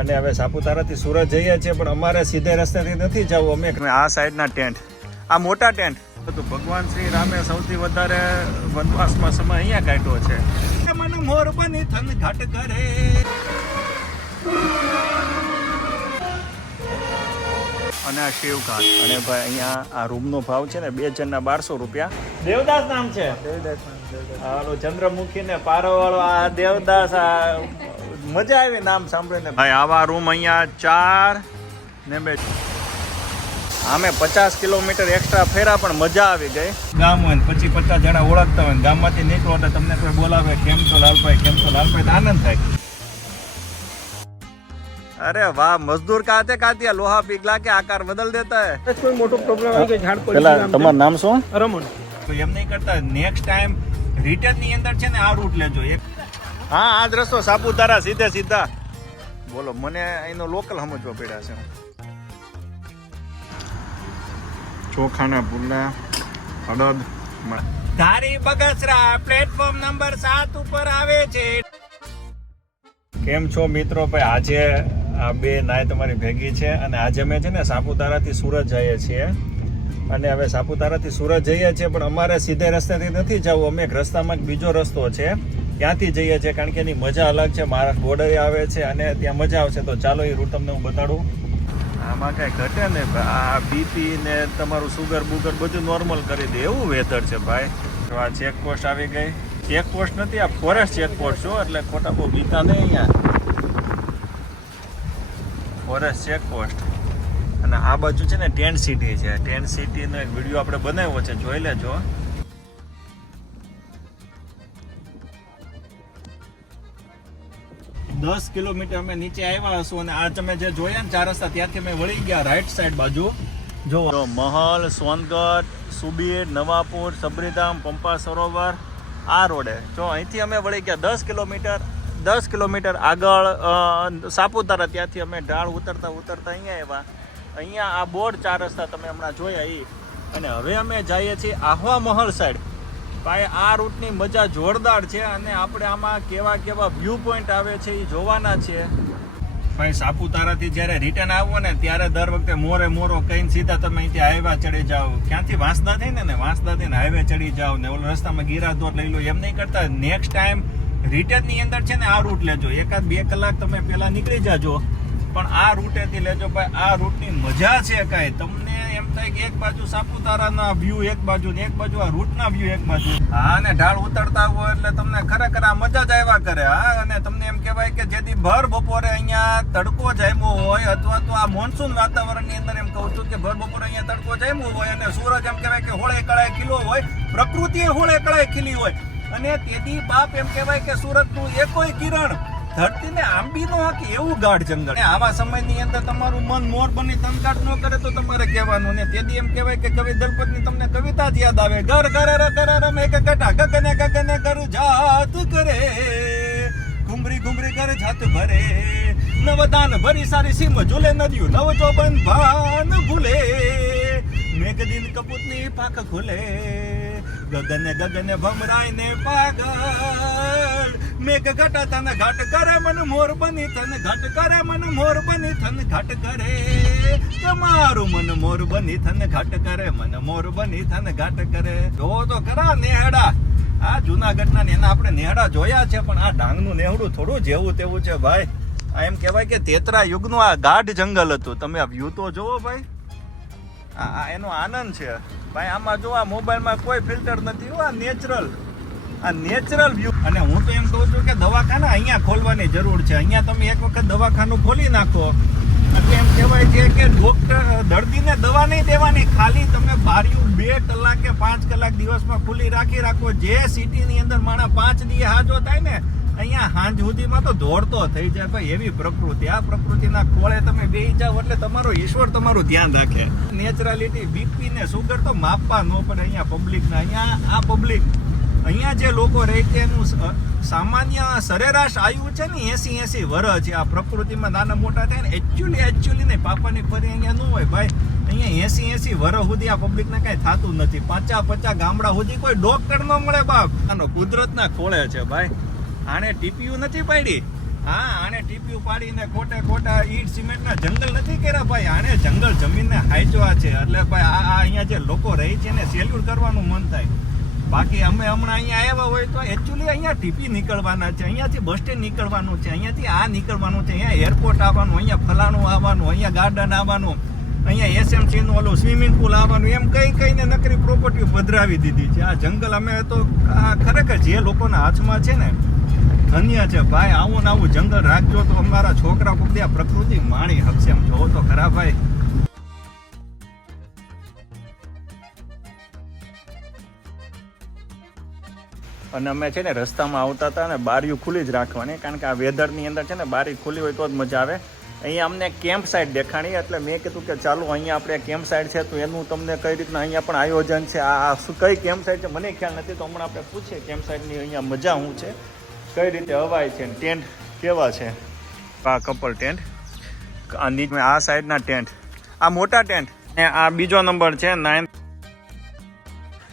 અને હવે સાપુતારાથી સુરત જઈએ છીએ પણ અમારે સીધે રસ્તેથી નથી જવું. અમે આ સાઈડના ટેન્ટ. આ મોટા ટેન્ટ. તો ભગવાન શ્રી રામે સૌથી વધારે વનવાસમાં સમય અહીંયા કાઢ્યો છે. મન મોર બની થન ઘાટ કરે. અને આ શિવઘાટ. અને ભાઈ અહીંયા આ રૂમનો ભાવ છે ને બે જણના બારસો રૂપિયા. દેવદાસ નામ છે. હાલો ચંદ્રમુખી ને પારો વાળો આ દેવદાસ આ મજા આવી નામ સાંભળીને. ભાઈ આવા રૂમ અહીંયા ચાર ને બે. આમે પચાસ કિલોમીટર એક્સ્ટ્રા ફેરા પણ મજા આવી ગઈ. ગામ હોય પછી પચાસ જણા ઓળખતા હોય ગામમાંથી નીકળો એટલે તમને કોઈ બોલાવે કેમ છો લાલભાઈ કેમ છો લાલભાઈ આનંદ થાય. અરે વાહ મજદૂર કાતે કાતિયા લોહા પીગલા કે આકાર બદલ દેતા હે? કોઈ મોટો પ્રોબ્લેમ આવી ગયો ઝાડ પડી પેલા તમારું નામ શું? રમણ તો એમ નહીં કરતા નેક્સ્ટ ટાઈમ રિટર્નની અંદર છે ને આ રૂટ લેજો. એક હા આ જ રસ્તો સાપુતારા સીધે સીધા. બોલો મને એનો લોકલ સમજવા પડ્યા છે. ચોખાના પુલ્લા અડદ ધારી બગસરા પ્લેટફોર્મ નંબર સાત ઉપર આવે છે. કેમ છો મિત્રો? ભાઈ આજે આ બે નાય તમારી ભેગી છે અને આજે અમે છે ને સાપુતારાથી સુરત જઈએ છીએ. અને હવે સાપુતારાથી સુરત જઈએ છીએ પણ અમારે સીધે રસ્તેથી નથી જવું. અમે એક રસ્તામાં એક બીજો રસ્તો છે. ત્યાંથી જઈએ છીએ કારણ કે એની મજા અલગ છે મહારાષ્ટ્ર બોર્ડરે આવે છે અને ત્યાં મજા આવશે. તો ચાલો એ રૂટ તમને હું બતાડું. આમાં કાંઈ ઘટે ને આ બીપી ને તમારું સુગર બુગર બધું નોર્મલ કરી દે. એવું વેધર છે ભાઈ. આ ચેક પોસ્ટ આવી ગઈ. ચેક પોસ્ટ નથી, આ ફોરેસ્ટ ચેક પોસ્ટ છો એટલે ખોટા બહુ બીતા નહીં અહીંયા. ફોરેસ્ટ ચેક પોસ્ટ અને આ બાજુ છે ને ટેન્ટ સિટી છે. ટેન્ટ સિટીનો એક વીડિયો આપણે બનાવ્યો છે, જોઈ લેજો. દસ કિલોમીટર અમે નીચે આવ્યા હશું અને આ તમે જે જોયા ને ચાર રસ્તા, ત્યાંથી અમે વળી ગયા રાઈટ સાઈડ બાજુ. જો મહલ સોનગઢ સુબીર, નવાપુર, સબરીધામ, પંપા, સરોવર, આ રોડે જો અહીંથી અમે વળી ગયા દસ કિલોમીટર દસ કિલોમીટર આગળ સાપુતારા, ત્યાંથી અમે ઢાળ ઉતરતા ઉતરતા અહીંયા આવ્યા. અહીંયા આ બોર્ડ ચાર રસ્તા તમે હમણાં જોયા એ અને હવે અમે જઈએ છીએ આહવા મહલ સાઈડ ભાઈ, આ રૂટની મજા જોરદાર છે અને આપણે આમાં કેવા કેવા વ્યૂ પોઈન્ટ આવે છે એ જોવાના છે. ભાઈ, સાપુતારાથી જ્યારે રિટર્ન આવો ને, ત્યારે દર વખતે મોરે મોરો કહીને સીધા તમે અહીંથી હાઈવા ચડી જાઓ. ક્યાંથી વાંસદા થઈને ને, વાંસદા થઈને હાઈવે ચડી જાઓ ને, ઓલો રસ્તામાં ગિરાધોર લઈ લો, એમ નહીં કરતા. નેક્સ્ટ ટાઈમ રિટર્નની અંદર છે ને, આ રૂટ લેજો. એકાદ બે કલાક તમે પહેલાં નીકળી જાજો. પણ આ રૂટેથી લેજો. ભાઈ, આ રૂટની મજા છે કાંઈ. તમને કે એક બાજુ સાપુતારાના વ્યૂ એક બાજુ ને એક બાજુ આ રૂટના વ્યૂ એક બાજુ. હા ને ઢાળ ઉતરતા હોય એટલે તમને ખરેખર આ મજા જ આવ્યા કરે. હા, અને તમને એમ કહેવાય કે જેથી ભર બપોરે અહીંયા તડકો જામ્યો હોય અથવા તો આ મોન્સૂન વાતાવરણની અંદર એમ કહું છું કે ભર બપોરે અહીંયા તડકો જામ્યો હોય અને સૂરજ એમ કહેવાય કે હોળે કળાએ ખીલો હોય પ્રકૃતિ હોળે કળાએ ખીલી હોય. અને તેથી બાપ એમ કહેવાય કે સુરતનું એકોય કિરણ ધરતીને આંબી નો હાકે એવું ગાઢ જંગલ. આવા સમયની અંદર તમારું મન મોર બની તનકાટ ન કરે તો તમારે કહેવાનું ને તેથી એમ કહેવાય કે કવિ દલપતની તમને કવિતા જ યાદ આવે. ઘર ઘર ર ઘર ર મેઘ કટા ગગને ગગને કરું જાત કરે. ઘુમરી ઘુમરી કરે જાત ભરે. નવદાન ભરી સારી સીમ ઝૂલે, નદીઓ નવ ચોબન ભાન ભૂલે. મેઘ દિન કપૂતની પાખ ખુલે. ગગને ગગને ભમરાય ને પાગલ મેઘ ઘટા તન ઘટ કરે, મન મોર બની તન ઘટ કરે, મન મોર બની તન ઘટ કરે. તમારું મન મોર બની તન ઘટ કરે, મન મોર બની તન ઘટ કરે. જો તો ખરા નેહડા. આ જુનાગઢના ને એના આપણે નેહડા જોયા છે, પણ આ ડાંગનું નેહડું થોડું જેવું તેવું છે, ભાઈ. આ એમ કહેવાય કે તેતરા યુગનું આ ગાઢ જંગલ હતું. તમે આ વ્યૂ તો જોવો, ભાઈ. આ એનો આનંદ છે. ભાઈ, આમાં જો આ મોબાઈલમાં કોઈ ફિલ્ટર નથી. આ નેચરલ આ નેચરલ વ્યૂ અને હું તો એમ કહું છું કે દવાખાના અહીંયા ખોલવાની જરૂર છે. અહીંયા તમે એક વખત દવાખાનું ખોલી નાખો. એટલે એમ કહેવાય છે કે ડોક્ટર દર્દીને દવા નહીં દેવાની, ખાલી તમે બારીયું બે કલાક કે પાંચ કલાક દિવસમાં ખુલ્લી રાખી રાખો. જે સિટીની અંદર માણસ પાંચ દિવસ હાજો થાય ને, અહીંયા હાંજ સુધીમાં તો દોડતો થઈ જાય. ભાઈ, એવી પ્રકૃતિ. આ પ્રકૃતિના ખોળે તમે બે જાઓ એટલે તમારો ઈશ્વર તમારું ધ્યાન રાખે. નેચરાલિટી બીપી ને સુગર તો માપવા ન પડે અહીંયા પબ્લિકના અહીંયા આ પબ્લિક અહીંયા જે લોકો રહે એનું સામાન્ય સરેરાશ આયુ છે ને, એસી એસી વર્ષ છે આ પ્રકૃતિમાં નાના મોટા થાય ને એકચ્યુઅલી એકચ્યુઅલી નહીં, પાપાની ફરી અહીંયા ન હોય ભાઈ. અહીંયા એસી એસી વર્ષ સુધી આ પબ્લિકને કાંઈ થતું નથી. પાંચા પચા ગામડા સુધી કોઈ ડોક્ટર ન મળે બાપ. આનો કુદરતના ખોળે છે ભાઈ. આણે ટીપીયું નથી પાડી? હા આને ટીપી પાડીને ખોટે ખોટા ઈટ, સિમેન્ટના જંગલ નથી કર્યા ભાઈ. આને જંગલ જમીનને હાચવા છે. એટલે ભાઈ આ અહીંયા જે લોકો રહે છે ને સેલ્યુટ કરવાનું મન થાય. બાકી અમે હમણાં અહીંયા આવ્યા હોય તો એકચ્યુઅલી અહીંયા ટીપી નીકળવાના છે. અહીંયાથી બસ સ્ટેન્ડ નીકળવાનું છે. અહીંયાથી આ નીકળવાનું છે. અહીંયા એરપોર્ટ આવવાનું, અહીંયા ફલાણું આવવાનું, અહીંયા ગાર્ડન આવવાનું, અહીંયા એસએમસીનું ઓલું સ્વિમિંગ પુલ આવવાનું, એમ કઈ કઈને નકરી પ્રોપર્ટી પધરાવી દીધી છે. આ જંગલ અમે તો ખરેખર જે લોકોના હાથમાં છે ને, ધન્ય છે. ભાઈ, આવું ને આવું જંગલ રાખજો તો અમારા છોકરા કોઈ પ્રકૃતિ માણી હકશે. એમ જોવો તો ખરા ભાઈ. અને અમે છે ને રસ્તામાં આવતા હતા ને બારીઓ ખુલ્લી જ રાખવાની, કારણ કે આ વેધરની અંદર છે ને બારી ખુલ્લી હોય તો જ મજા આવે. અહીંયા અમને કેમ્પ સાઇટ દેખાણી, એટલે મેં કીધું કે ચાલો અહીંયા આપણે કેમ્પ સાઇટ છે તો એનું તમને કઈ રીતના અહીંયા પણ આયોજન છે, આ શું કઈ કેમ્પ સાઇટ છે મને ખ્યાલ નથી, તો હમણાં આપણે પૂછીએ કેમ્પ સાઇટની અહીંયા મજા શું છે, કઈ રીતે હવાય છે ટેન્ટ કેવા છે. આ કપલ ટેન્ટ, આ નીચે આ સાઈડના ટેન્ટ, આ મોટા ટેન્ટ. ને આ બીજો નંબર છે નાઇન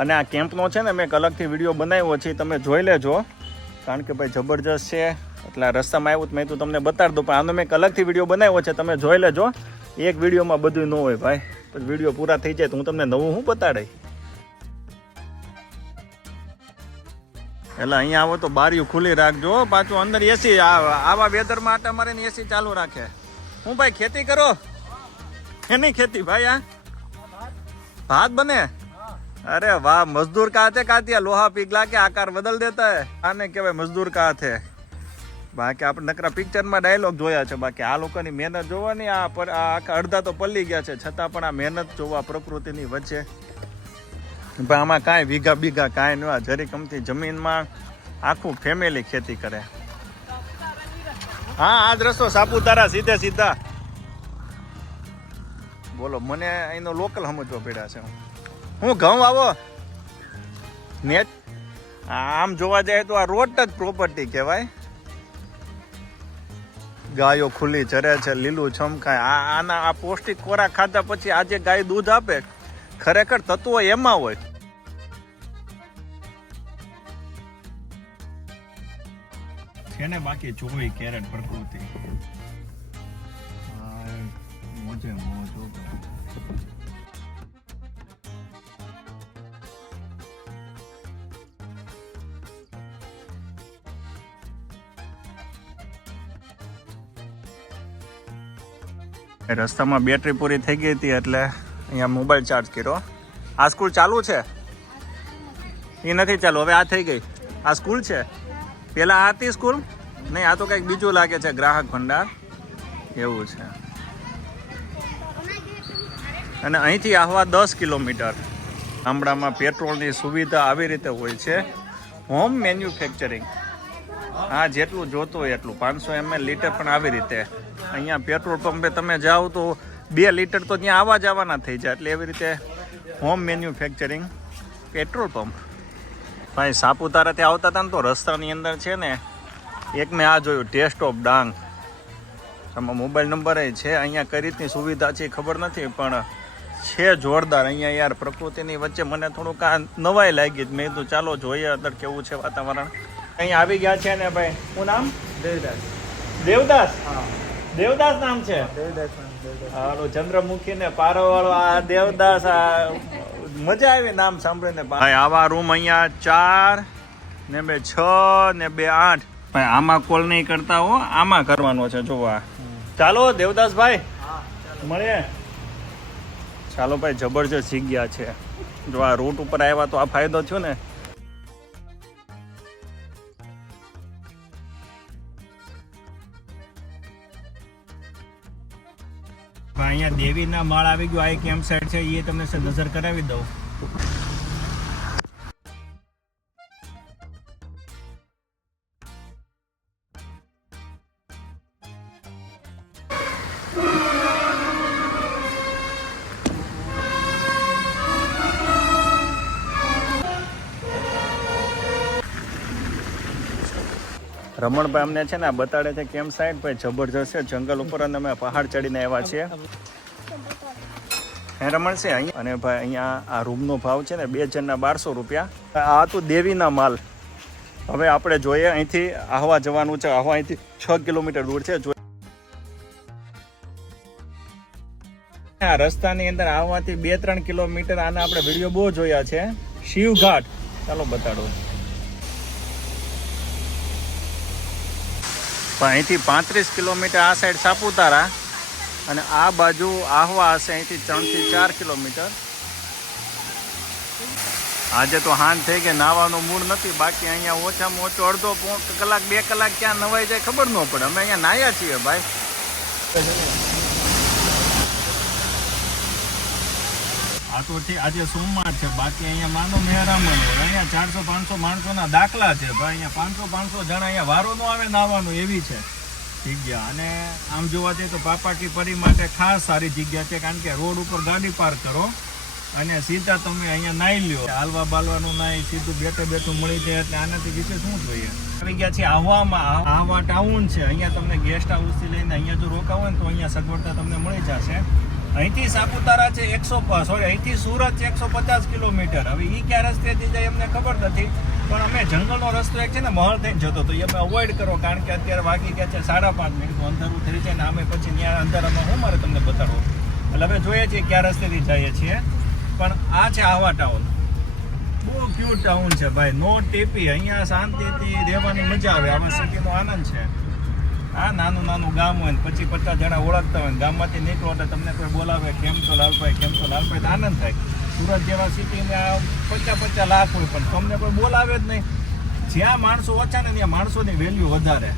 અને આ કેમ્પનો છે ને, મેં એક અલગથી વીડિયો બનાવ્યો છે, તમે જોઈ લેજો. કારણ કે ભાઈ જબરજસ્ત છે. એટલે આ રસ્તામાં આવ્યું મેં તો તમને બતાડી દઉં, પણ આનો મેં એક અલગથી વીડિયો બનાવ્યો છે, તમે જોઈ લેજો. એક વિડીયોમાં બધું ન હોય ભાઈ. પછી વીડિયો પૂરા થઈ જાય તો હું તમને નવું હું બતાડાય એટલે અહીંયા આવો તો બારીઓ ખુલ્લી રાખજો પાછું અંદર એસી આવા વેધરમાં આટા મારે એસી ચાલુ રાખે. હું ભાઈ ખેતી કરો? એની ખેતી ભાઈ, આ? ભાત બને? अरे वाह मजदूर का हाथ है का दिया लोहा पिघला के आकार बदल देता है આને કહેવાય મજદૂર કા હાથ હે બાકી આપણે નકરા પિક્ચરમાં ડાયલોગ જોયા છે બાકી આ લોકોની મહેનત જોવાની આ પર આ આખા અડધા તો પલ્લી ગયા છે છતાં પણ આ મહેનત જોવા પ્રકૃતિની વચ્ચે પણ આમાં કાંઈ વીઘા બીઘા કાંઈ ન જરી કમતી જમીનમાં આખું ફેમિલી ખેતી કરે હા આજ રસ્તો સાપુતારા સીધે સીધા બોલો મને અહીંનો લોકલ સમજવો પડ્યા છે હું ઘઉં આવો નેટ આમ જોવા જાય તો આ રોડ જ પ્રોપર્ટી કહેવાય. ગાયો ખુલ્લી ચરે છે, લીલું છમકાય. આ આના આ પૌષ્ટિક ખોરાક ખાધા પછી આજે ગાય દૂધ આપે, ખરેખર તત્વો એમાં હોય. છે બાકી ચોવી કેરેટ, પ્રકૃતિ. મોજે મોજો રસ્તામાં બેટરી પૂરી થઈ ગઈ હતી એટલે અહીંયા મોબાઈલ ચાર્જ કર્યો. આ સ્કૂલ ચાલુ છે? એ નથી ચાલુ, હવે આ થઈ ગઈ. આ સ્કૂલ છે? પેલા આ હતી સ્કૂલ નહીં, આ તો કંઈક બીજું લાગે છે, ગ્રાહક ભંડાર. એવું છે. અને અહીંથી આવવા દસ કિલોમીટર. ગામડામાં પેટ્રોલની સુવિધા આવી રીતે હોય છે. હોમ મેન્યુફેક્ચરિંગ હા, જેટલું જોતું હોય એટલું. પાંચસો એમએલ લીટર પણ આવી રીતે. અહીંયા પેટ્રોલ પંપે તમે જાઓ તો બે લીટર તો ત્યાં આવવા જવાના થઈ જાય. એટલે એવી રીતે હોમ મેન્યુફેક્ચરિંગ પેટ્રોલ પંપ ભાઈ સાપુતારાથી આવતા હતા ને તો રસ્તાની અંદર છે ને એક મેં આ જોયું ટેસ્ટ ઓફ ડાંગ આમાં મોબાઈલ નંબર છે. અહીંયા કઈ રીતની સુવિધા છે ખબર નથી પણ છે જોરદાર. અહીંયા યાર પ્રકૃતિની વચ્ચે મને થોડુંક આ નવાઈ લાગી મેં કીધું ચાલો જોઈએ અંદર કેવું છે વાતાવરણ. અહીંયા આવી ગયા છે ને ભાઈ શું નામ? દેવદાસ. દેવદાસ? હા. દેવદાસ નામ છે? દેવદાસ હાલો ચંદ્રમુખી ને પારો વાળો આ દેવદાસ આ મજા આવી નામ સાંભળીને ભાઈ આવા રૂમ અહીંયા ચાર ને બે છ ને બે આઠ. ભાઈ આમાં કોલ નહીં કરતા હો આમાં કરવાનો છે જોવા. ચાલો દેવદાસભાઈ મળીએ. ચાલો ભાઈ જબરજસ્ત જગ્યા છે. જો આ રૂટ ઉપર આવ્યા તો આ ફાયદો થયો ને. અહીંયા દેવીના માળ આવી ગયો, આ કેમ્પ સાઇટ છે એ તમને નજર કરાવી દઉં. રમણભાઈ અમને છે ને બતાડે છે કેમ સાઈડ ભાઈ જબરજસ્ત છે, જંગલ ઉપર અને અમે પહાડ ચડીને આવ્યા છીએ. રમણ છે અહીંયા. અને ભાઈ, અહીંયા આ રૂમનો ભાવ છે ને, બે જણના બારસો રૂપિયા. આ હતું દેવીના માલ. હવે આપણે જોઈએ અહીંથી આહવા જવાનું છે. આહવા અહીંથી છ કિલોમીટર દૂર છે. આ રસ્તાની અંદર આવવાથી બે ત્રણ કિલોમીટર આના આપણે વીડિયો બહુ જોયા છે. શિવઘાટ. ચાલો બતાડો. અહીંથી પાંત્રીસ કિલોમીટર આ સાઈડ સાપુતારા. અને આ બાજુ આહવા હશે, અહીંથી ત્રણથી ચાર કિલોમીટર. આજે તો હાન થઈ કે નાવાનો મૂળ નથી, બાકી અહીંયા ઓછામાં ઓછો અડધો કલાક, બે કલાક ક્યાં નવાઈ જાય ખબર ન પડે. અમે અહીંયા નાયા છીએ ભાઈ. આ તો આજે સોમવાર છે, બાકી અહીંયા માનો મેરામણ હોય. અહીંયા ચારસો, પાંચસો માણસોના દાખલા છે, ભાઈ. અહીંયા પાંચસો પાંચસો જણા અહીંયા વારો ન આવે, નાવાનું, એવી છે. જગ્યા અને આમ જોવા જઈએ તો પાપાટી પરી માટે ખાસ સારી જગ્યા છે, કારણ કે રોડ ઉપર ગાડી પાર્ક કરો અને સીધા તમે અહીંયા નાઈ લ્યો. હાલવા બાલવાનું નાઈ સીધું બેઠે બેઠું મળી જાય એટલે આનાથી વિશે શું જોઈએ? આવી ગયા છે આહવામાં. આહવા ટાઉન છે. અહીંયા તમને ગેસ્ટ હાઉસથી લઈને અહીંયા જો રોકાવો ને તો અહીંયા સગવડતા તમને મળી જશે. અહીંથી સાપુતારા છે એકસો સોરી અહીંથી સુરત છે એકસો પચાસ કિલોમીટર. હવે એ ક્યાં રસ્તેથી જાય એમને ખબર નથી. પણ અમે જંગલનો રસ્તો એક છે ને મહલ થઈને જતો, તો એ અમે અવોઇડ કરો, કારણ કે અત્યારે વાગી ગયા છે સાડા પાંચ મિનિટ અંધારું થઈ છે ને અમે પછી ત્યાં અંધારામાં હું મારે તમને બતાડો એટલે અમે જોઈએ છીએ કયા રસ્તેથી જઈએ છીએ. પણ આ છે આવા ટાઉન બહુ ક્યુટ ટાઉન છે ભાઈ. નો ટીપી અહીંયા શાંતિથી રહેવાની મજા આવે. આમાં સિટીનો આનંદ છે. આ નાનું નાનું ગામ હોય ને પછી પચાસ જણા ઓળખતા હોય ગામમાંથી નીકળો એટલે તમને કોઈ બોલાવે, કેમ છો લાલભાઈ? કેમ છો લાલભાઈ? તો આનંદ થાય. સુરત જેવા સિટીને પચાસ પચાસ લાખ હોય પણ તમને કોઈ બોલાવે જ નહીં. જ્યાં માણસો ઓછા ને ત્યાં માણસોની વેલ્યુ વધારે.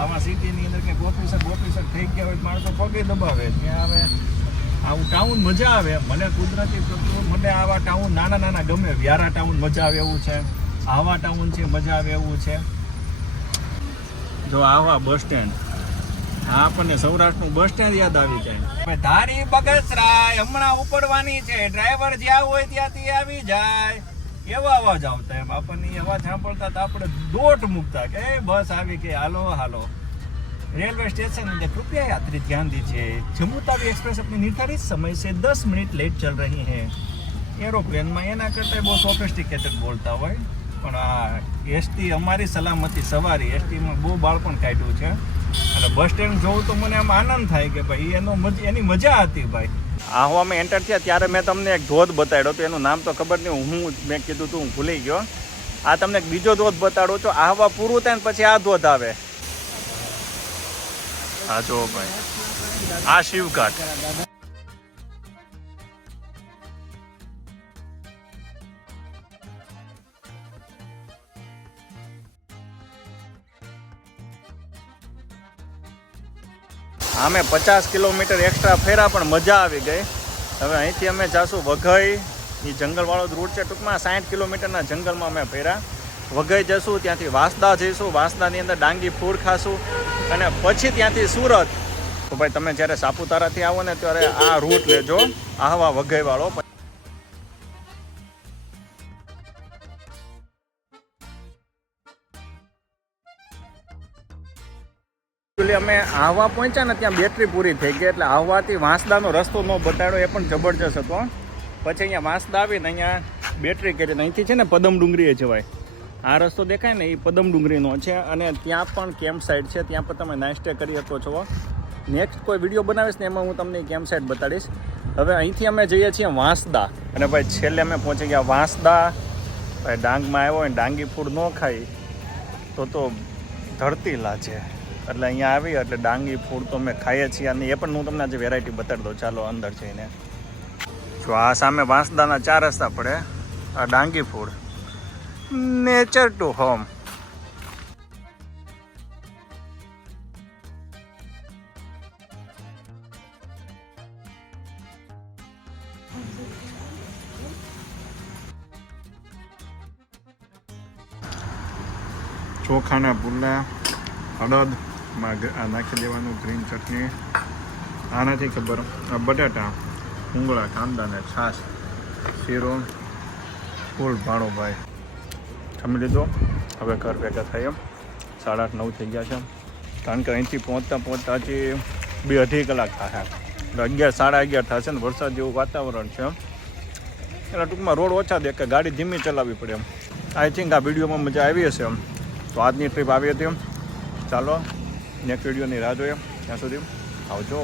આવા સિટીની અંદર કે ઓફિસર ઓફિસર થઈ ગયા હોય માણસો પગે દબાવે. ત્યાં હવે આવું ટાઉન મજા આવે. મને કુદરતી મને આવા ટાઉન નાના નાના ગમે. વ્યારા ટાઉન મજા આવે એવું છે. આવા ટાઉન છે, મજા આવે એવું છે. જો આવા બસ સ્ટેન્ડ આપણને સૌરાષ્ટ્રનું બસ સ્ટેન્ડ યાદ આવી જાય. ધારી બગસરાય હમણાં ઉપડવાની છે ડ્રાઈવર જ્યાં હોય ત્યાંથી આવી જાય એવા અવાજ આવતા એમ આપણને ઈ અવાજ સાંભળતા તો આપણે દોટ મૂકતા કે એ બસ આવી કે હાલો હાલો रेलवे स्टेशन है कृपया यात्री ध्यान दीजिए जम्मू तावी एक्सप्रेस अपने निर्धारित समय से 10 मिनट लेट चल रही है એરોપ્લેનમાં એના કરતાં બહુ સોફિસ્ટિકેટેડ બોલતા હોય પણ આ એસટી અમારી સલામતી સવારી એસટીમાં બહુ બાળપણ કાઢ્યું છે અને બસ સ્ટેન્ડ જોઉં તો મને આમ આનંદ થાય કે ભાઈ, એનો એની મજા હતી ભાઈ. આહવા અમે એન્ટર થયા ત્યારે મેં તમને એક ધોધ બતાડ્યો તો એનું નામ તો ખબર નહીં, હું મેં કીધું તું, હું ભૂલી ગયો. આ તમને એક બીજો ધોધ બતાડું છું. આહવા પૂરું થાય ને પછી આ ધોધ આવે. હા જો ભાઈ. આ શિવઘાટ. આમે પચાસ કિલોમીટર એક્સ્ટ્રા ફેરા પણ મજા આવી ગઈ. હવે અહીંથી અમે જાશું વઘઈ. એ જંગલવાળો જ રૂટ છે. ટૂંકમાં સાઠ કિલોમીટરના જંગલમાં અમે ફેરા. વઘઈ જશું, ત્યાંથી વાંસદા જઈશું. વાંસદાની અંદર ડાંગી ફૂડ ખાશું અને પછી ત્યાંથી સુરત. તો ભાઈ, તમે જ્યારે સાપુતારાથી આવો ને ત્યારે આ રૂટ લેજો. આહવા વઘઈવાળો. એકચ્યુઅલી આવવા પહોંચ્યા ને ત્યાં બેટરી પૂરી થઈ ગઈ એટલે આવવાથી વાંસદાનો રસ્તો ન બતાડ્યો એ પણ જબરજસ્ત હતો પછી અહીંયા વાંસદા આવીને અહીંયા બેટરી કરી અહીંથી છે ને પદમ ડુંગરીએ જવાય. આ રસ્તો દેખાય ને એ પદમ ડુંગરીનો છે અને ત્યાં પણ કેમ્પ સાઇટ છે ત્યાં પણ તમે નાઇટ કરી શકો છો નેક્સ્ટ કોઈ વીડિયો બનાવીશ ને એમાં હું તમને કેમ્પ સાઇટ બતાડીશ. હવે અહીંથી અમે જઈએ છીએ વાંસદા. અને ભાઈ છેલ્લે અમે પહોંચી ગયા વાંસદા. ભાઈ ડાંગમાં આવ્યો હોય ડાંગી ફૂડ ન ખાઈ તો તો ધરતી લાજે એટલે અહીંયા આવી, એટલે ડાંગી ફૂડ તો અમે ખાઈએ છીએ અને એ પણ હું તમને આજે વેરાયટી બતાડી દઉં. ચાલો અંદર જઈને. જો આ સામે વાંસદાના ચાર રસ્તા પડે. આ Dangi food. Nature to home ચોખાના ભૂલા અડદમાં ગ- આ નાખી દેવાનું ગ્રીન ચટણી. આ નથી ખબર બટાટા ઉંગળા કાંદા ને છાશ, શીરો, ફૂલ ભાણો ભાઈ. જમી લીધો. હવે ઘર ભેગા થાય એમ. સાડા આઠ, નવ થઈ ગયા છે કારણ કે અહીંથી પહોંચતા પહોંચતા હજી બે અઢી કલાક થશે એટલે અગિયાર, સાડા અગિયાર થશે ને વરસાદ જેવું વાતાવરણ છે એટલે ટૂંકમાં રોડ ઓછા દેખાય ગાડી ધીમી ચલાવવી પડે એમ. આઈ થિંક આ વિડીયોમાં મજા આવી હશે એમ. તો આજની ટ્રીપ આવી હતી એમ. ચાલો. નેક્સ્ટ વિડીયોની રાહ જોઈએ ત્યાં સુધી આવજો.